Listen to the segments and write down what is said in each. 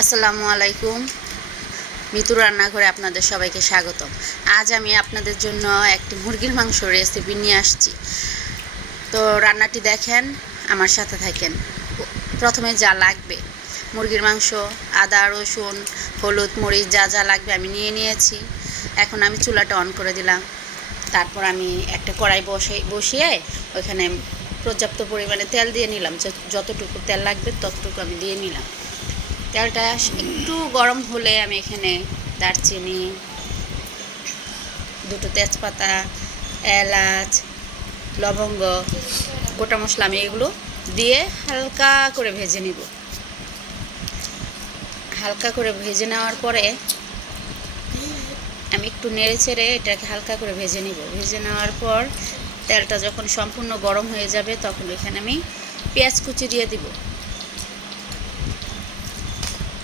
আসসালামু আলাইকুম। মিতু রান্নাঘরে আপনাদের সবাইকে স্বাগতম। আজ আমি আপনাদের জন্য একটি মুরগির মাংস রেসিপি নিয়ে আসছি। তো রান্নাটি দেখেন, আমার সাথে থাকেন। প্রথমে যা লাগবে, মুরগির মাংস, আদা, রসুন, হলুদ, মরিচ যা যা লাগবে আমি নিয়ে নিয়েছি। এখন আমি চুলাটা অন করে দিলাম। তারপর আমি একটা কড়াই বসিয়ে ওইখানে পর্যাপ্ত পরিমাণে তেল দিয়ে নিলাম। যতটুকু তেল লাগবে ততটুকু আমি দিয়ে নিলাম। তেলটা একটু গরম হলে আমি এখানে দারচিনি, দুটো তেজপাতা, এলাচ, লবঙ্গ, গোটা মশলা আমি এগুলো দিয়ে হালকা করে ভেজে নিব। হালকা করে ভেজে নেওয়ার পরে আমি একটু নেড়ে চেড়ে এটাকে হালকা করে ভেজে নিব। ভেজে নেওয়ার পর তেলটা যখন সম্পূর্ণ গরম হয়ে যাবে তখন এখানে আমি পেঁয়াজ কুচি দিয়ে দিব।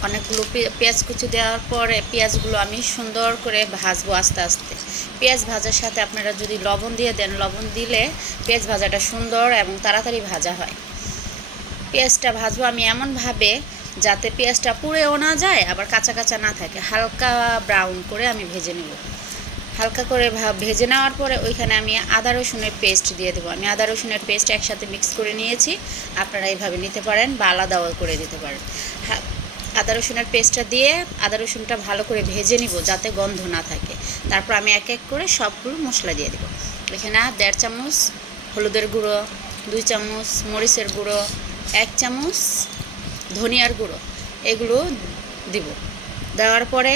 অনেকগুলো পেঁয়াজ কুচি দেওয়ার পরে পেঁয়াজগুলো আমি সুন্দর করে ভাজবো আস্তে আস্তে। পেঁয়াজ ভাজার সাথে আপনারা যদি লবণ দিয়ে দেন, লবণ দিলে পেঁয়াজ ভাজাটা সুন্দর এবং তাড়াতাড়ি ভাজা হয়। পেঁয়াজটা ভাজবো আমি এমনভাবে যাতে পেঁয়াজটা পুড়েও না যায় আবার কাঁচা কাঁচা না থাকে। হালকা ব্রাউন করে আমি ভেজে নেব। হালকা করে ভেজে নেওয়ার পরে ওইখানে আমি আদা রসুনের পেস্ট দিয়ে দেবো। আমি আদা রসুনের পেস্ট একসাথে মিক্স করে নিয়েছি। আপনারা এইভাবে নিতে পারেন বা আলাদাও করে দিতে পারেন। আদা রসুনের পেস্টটা দিয়ে আদা রসুনটা ভালো করে ভেজে নিব যাতে গন্ধ না থাকে। তারপর আমি এক এক করে সবগুলো মশলা দিয়ে দেবো। এখানে 1.5 চামচ হলুদের গুঁড়ো, 2 চামচ মরিচের গুঁড়ো, 1 চামচ ধনিয়ার গুঁড়ো, এগুলো দিব। দেওয়ার পরে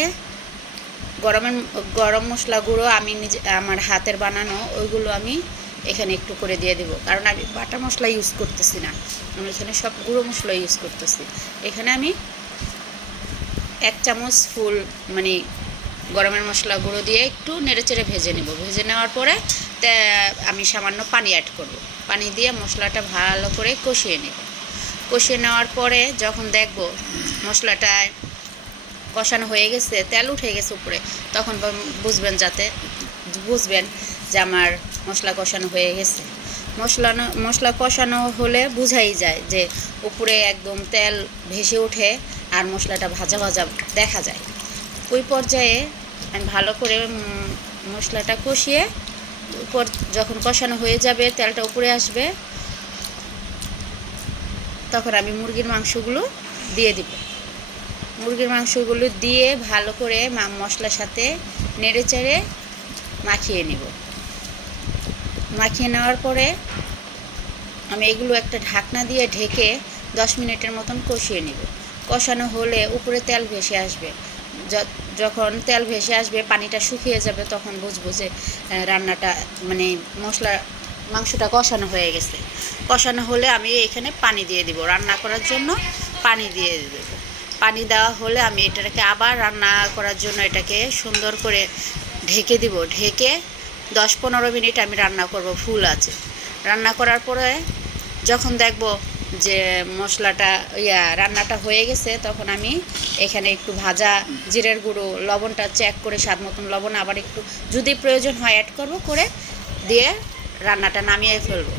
গরম মশলা গুঁড়ো আমি আমার হাতের বানানো ওইগুলো আমি এখানে একটু করে দিয়ে দেবো, কারণ আমি বাটা মশলা ইউজ করতেছি না, আমি এখানে সব গুঁড়ো মশলা ইউজ করতেছি। এখানে আমি 1 চামচ ফুল গরমের মশলা গুঁড়ো দিয়ে একটু নেড়েচেড়ে ভেজে নেব। ভেজে নেওয়ার পরে আমি সামান্য পানি অ্যাড করব। পানি দিয়ে মশলাটা ভালো করে কষিয়ে নেব। কষিয়ে নেওয়ার পরে যখন দেখব মশলাটা কষানো হয়ে গেছে, তেল উঠে গেছে উপরে, তখন বুঝবেন যে আমার মশলা কষানো হয়ে গেছে। মশলা কষানো হলে বোঝাই যায় যে উপরে একদম তেল ভেসে ওঠে আর মশলাটা ভাজা ভাজা দেখা যায়। ওই পর্যায়ে আমি ভালো করে মশলাটা কষিয়ে উপর যখন কষানো হয়ে যাবে, তেলটা উপরে আসবে, তখন আমি মুরগির মাংসগুলো দিয়ে দিব। মুরগির মাংসগুলো দিয়ে ভালো করে মশলার সাথে নেড়ে চেড়ে মাখিয়ে নেব। মাখিয়ে নেওয়ার পরে আমি এগুলো একটা ঢাকনা দিয়ে ঢেকে 10 মিনিটের মতন কষিয়ে নেব। কষানো হলে উপরে তেল ভেসে আসবে। যখন তেল ভেসে আসবে, পানিটা শুকিয়ে যাবে, তখন বুঝবো যে রান্নাটা মাংসটা কষানো হয়ে গেছে। কষানো হলে আমি এখানে পানি দিয়ে দিব। রান্না করার জন্য পানি দিয়ে দেব। পানি দেওয়া হলে আমি এটাকে আবার রান্না করার জন্য এটাকে সুন্দর করে ঢেকে দিব। ঢেকে 10-15 মিনিট আমি রান্না করব ফুল আছে। রান্না করার পরে যখন দেখব যে রান্নাটা হয়ে গেছে, তখন আমি এখানে একটু ভাজা জিরের গুঁড়ো, লবণটা চেক করে স্বাদ মতন লবণ আবার একটু যদি প্রয়োজন হয় অ্যাড করব, করে দিয়ে রান্নাটা নামিয়ে ফেলবো।